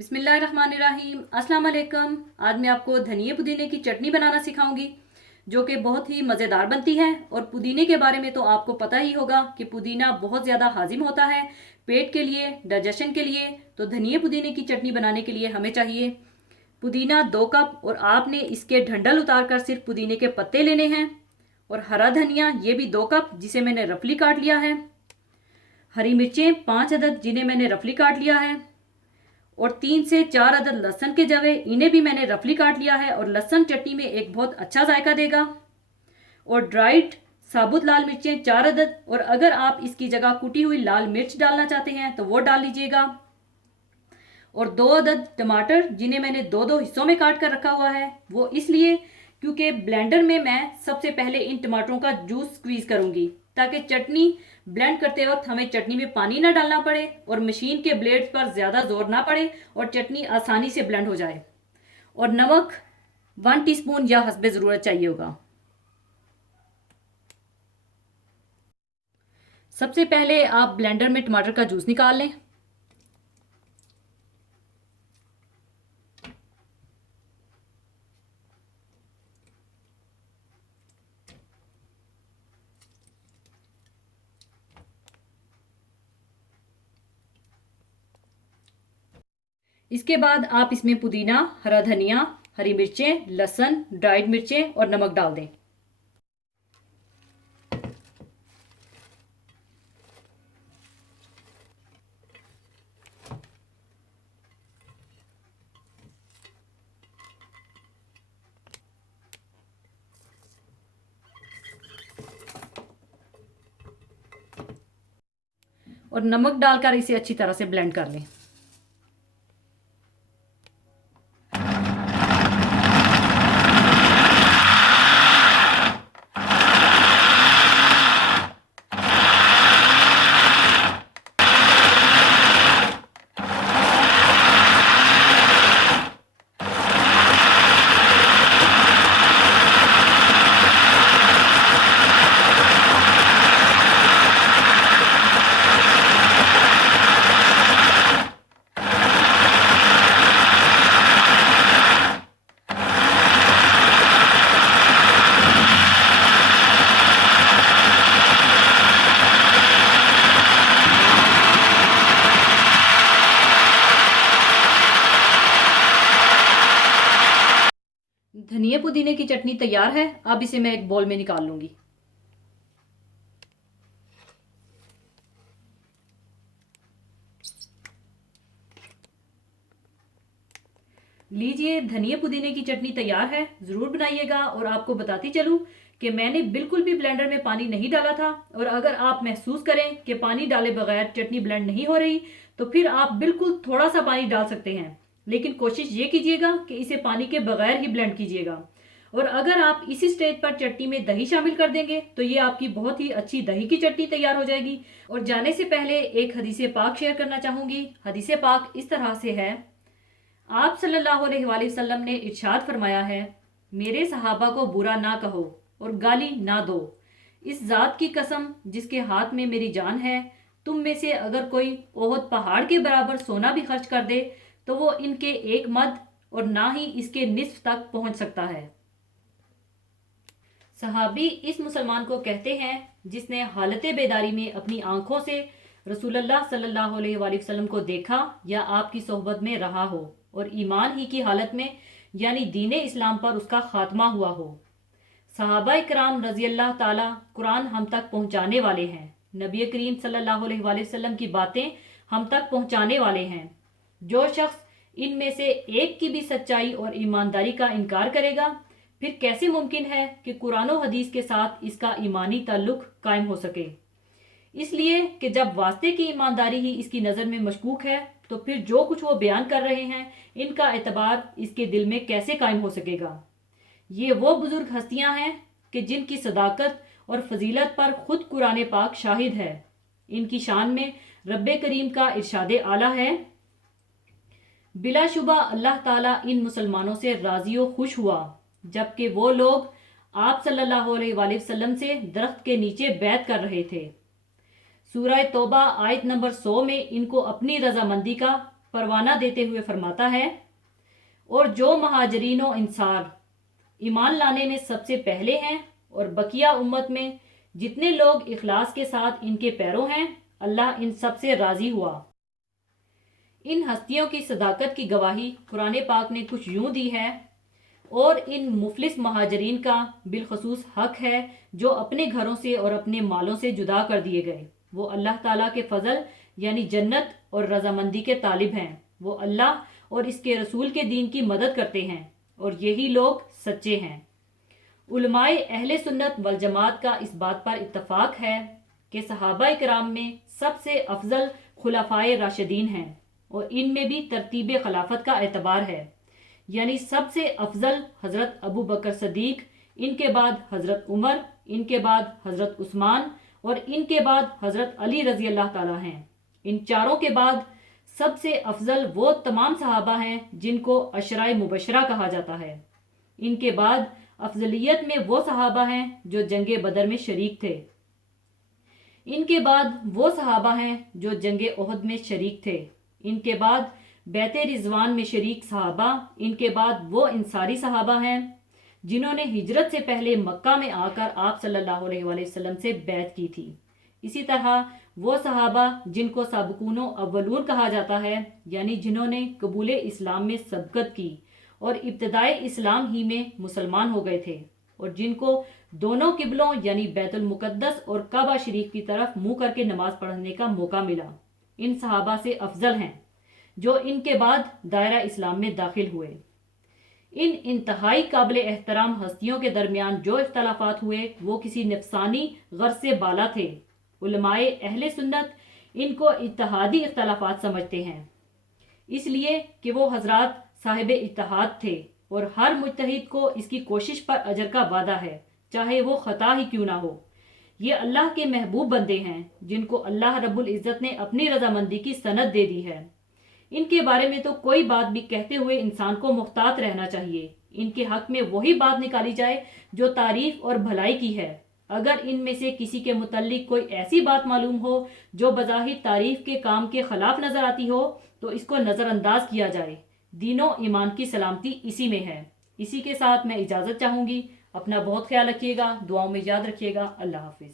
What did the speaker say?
बिस्मिल्लाहिर्रहमानिर्रहीम। अस्सलाम वालेकुम। आज मैं आपको धनिया पुदीने की चटनी बनाना सिखाऊंगी जो कि बहुत ही मज़ेदार बनती है। और पुदीने के बारे में तो आपको पता ही होगा कि पुदीना बहुत ज़्यादा हाजिम होता है पेट के लिए, डाइजेशन के लिए। तो धनिया पुदीने की चटनी बनाने के लिए हमें चाहिए पुदीना 2 कप, और आपने इसके डंठल उतार कर सिर्फ पुदीने के पत्ते लेने हैं। और हरा धनिया ये भी 2 कप, जिसे मैंने रफली काट लिया है। हरी मिर्चें 5 अदद, जिन्हें मैंने रफली काट लिया है। और 3 से 4 अदद लहसुन के जवे, इन्हें भी मैंने रफली काट लिया है। और लहसुन चटनी में एक बहुत अच्छा जायका देगा। और ड्राइड साबुत लाल मिर्चें 4 अदद, और अगर आप इसकी जगह कुटी हुई लाल मिर्च डालना चाहते हैं तो वो डाल लीजिएगा। और 2 अदद टमाटर, जिन्हें मैंने दो दो हिस्सों में काट कर रखा हुआ है। वो इसलिए क्योंकि ब्लेंडर में मैं सबसे पहले इन टमाटरों का जूस स्क्वीज करूंगी, ताकि चटनी ब्लेंड करते वक्त हमें चटनी में पानी ना डालना पड़े और मशीन के ब्लेड्स पर ज़्यादा जोर ना पड़े और चटनी आसानी से ब्लेंड हो जाए। और नमक 1 टीस्पून या हस्बे ज़रूरत चाहिए होगा। सबसे पहले आप ब्लेंडर में टमाटर का जूस निकाल लें। इसके बाद आप इसमें पुदीना, हरा धनिया, हरी मिर्चें, लहसुन, ड्राइड मिर्चें और नमक डाल दें। और नमक डालकर इसे अच्छी तरह से ब्लेंड कर लें। धनिया पुदीने की चटनी तैयार है। अब इसे मैं एक बाउल में निकाल लूंगी। लीजिए, धनिया पुदीने की चटनी तैयार है। ज़रूर बनाइएगा। और आपको बताती चलूं कि मैंने बिल्कुल भी ब्लेंडर में पानी नहीं डाला था। और अगर आप महसूस करें कि पानी डाले बगैर चटनी ब्लेंड नहीं हो रही, तो फिर आप बिल्कुल थोड़ा सा पानी डाल सकते हैं। लेकिन कोशिश ये कीजिएगा कि इसे पानी के बगैर ही ब्लेंड कीजिएगा। और अगर आप इसी स्टेज पर चटनी में दही शामिल कर देंगे तो ये आपकी बहुत ही अच्छी दही की चटनी तैयार हो जाएगी। और जाने से पहले एक हदीस पाक शेयर करना चाहूँगी। हदीस पाक इस तरह से है, आप सल्लल्लाहु अलैहि वसल्लम ने इरशाद फरमाया है, मेरे सहाबा को बुरा ना कहो और गाली ना दो। इस ज़ात की कसम जिसके हाथ में मेरी जान है, तुम में से अगर कोई ओहद पहाड़ के बराबर सोना भी खर्च कर दे तो वो इनके एक मद और ना ही इसके निस्फ तक पहुंच सकता है। सहाबी इस मुसलमान को कहते हैं जिसने हालत बेदारी में अपनी आंखों से रसूलुल्लाह सल्लल्लाहु अलैहि वसल्लम को देखा या आपकी सोहबत में रहा हो और ईमान ही की हालत में यानी दीन इस्लाम पर उसका खात्मा हुआ हो। सहाबा इकराम रजी अल्लाह ताला कुरान हम तक पहुँचाने वाले हैं। नबी करीम सल्लल्लाहु अलैहि वसल्लम की बातें हम तक पहुँचाने वाले हैं। जो शख्स इनमें से एक की भी सच्चाई और ईमानदारी का इनकार करेगा, फिर कैसे मुमकिन है कि कुरान और हदीस के साथ इसका ईमानी ताल्लुक कायम हो सके। इसलिए कि जब वास्ते की ईमानदारी ही इसकी नज़र में मशकूक है, तो फिर जो कुछ वो बयान कर रहे हैं इनका एतबार इसके दिल में कैसे कायम हो सकेगा। ये वो बुजुर्ग हस्तियां हैं कि जिनकी सदाकत और फजीलत पर खुद कुरान पाक शाहिद है। इनकी शान में रब्बे करीम का इरशाद आला है, बिलाशुबा अल्लाह ताला इन मुसलमानों से राजी व खुश हुआ जबकि वो लोग आप सल्लल्लाहु अलैहि वसल्लम से दरख्त के नीचे बैत कर रहे थे। सूरह तौबा आयत नंबर 100 में इनको अपनी रजामंदी का परवाना देते हुए फरमाता है, और जो महाजरीन व इंसार ईमान लाने में सबसे पहले हैं और बकिया उम्मत में जितने लोग इखलास के साथ इनके पैरों हैं, अल्लाह इन सब से राज़ी हुआ। इन हस्तियों की सदाकत की गवाही कुरान पाक ने कुछ यूं दी है, और इन मुफलिस महाजरीन का बिलखसूस हक है जो अपने घरों से और अपने मालों से जुदा कर दिए गए। वो अल्लाह ताला के फजल यानी जन्नत और रजामंदी के तालिब हैं। वो अल्लाह और इसके रसूल के दीन की मदद करते हैं, और यही लोग सच्चे हैं। उलमाए अहले सुन्नत वल जमात का इस बात पर इत्तफाक है कि सहाबा किराम में सबसे अफजल खुलाफाए राशिदीन हैं, और इनमें भी तरतीब खिलाफत का एतबार है, यानी सबसे अफजल हज़रत अबू बकर सदीक, इनके बाद हज़रत उमर, इनके बाद हज़रत उस्मान और इनके बाद हज़रत अली रज़ी अल्लाह ताला हैं। इन चारों के बाद सबसे अफजल वो तमाम सहाबा हैं जिनको अशराए मुबशरा कहा जाता है। इनके बाद अफजलियत में वो सहाबा हैं जो जंग बदर में शरीक थे। इनके बाद वो सहाबा हैं जो जंग ओहद में शरीक थे। इनके बाद बैत रिजवान में शरीक सहाबा। इनके बाद वो इंसारी सहाबा हैं जिन्होंने हिजरत से पहले मक्का में आकर आप सल्लल्लाहु अलैहि वसल्लम से बैत की थी। इसी तरह वो सहाबा जिनको साबकून अव्वलून कहा जाता है, यानी जिन्होंने कबूल इस्लाम में सबकत की और इब्तदाई इस्लाम ही में मुसलमान हो गए थे, और जिनको दोनों किबलों यानी बैतुल मुकद्दस और काबा शरीफ की तरफ मुंह करके नमाज पढ़ने का मौका मिला, इन सहाबा से अफजल हैं जो इनके बाद दायरा इस्लाम में दाखिल हुए। इन इंतहाई काबिल एहतराम हस्तियों के दरमियान जो इख्तलाफात हुए वो किसी नफसानी गर्ज से बाला थे। उलमाए अहले सुन्नत इनको इत्तहादी इख्तलाफात समझते हैं, इसलिए कि वो हजरात साहिब इत्तहाद थे, और हर मुज्तहिद को इसकी कोशिश पर अजर का वादा है, चाहे वो खता ही क्यों ना हो। ये अल्लाह के महबूब बंदे हैं जिनको अल्लाह रब्बुल इज़्ज़त ने अपनी रजामंदी की सनद दे दी है। इनके बारे में तो कोई बात भी कहते हुए इंसान को मुहतात रहना चाहिए। इनके हक में वही बात निकाली जाए जो तारीफ और भलाई की है। अगर इनमें से किसी के मुतल्लिक कोई ऐसी बात मालूम हो जो बज़ाहिर तारीफ के काम के खिलाफ नजर आती हो, तो इसको नज़रअंदाज किया जाए। दीनों ईमान की सलामती इसी में है। इसी के साथ मैं इजाज़त चाहूँगी। अपना बहुत ख्याल रखिएगा, दुआओं में याद रखिएगा। अल्लाह हाफिज़।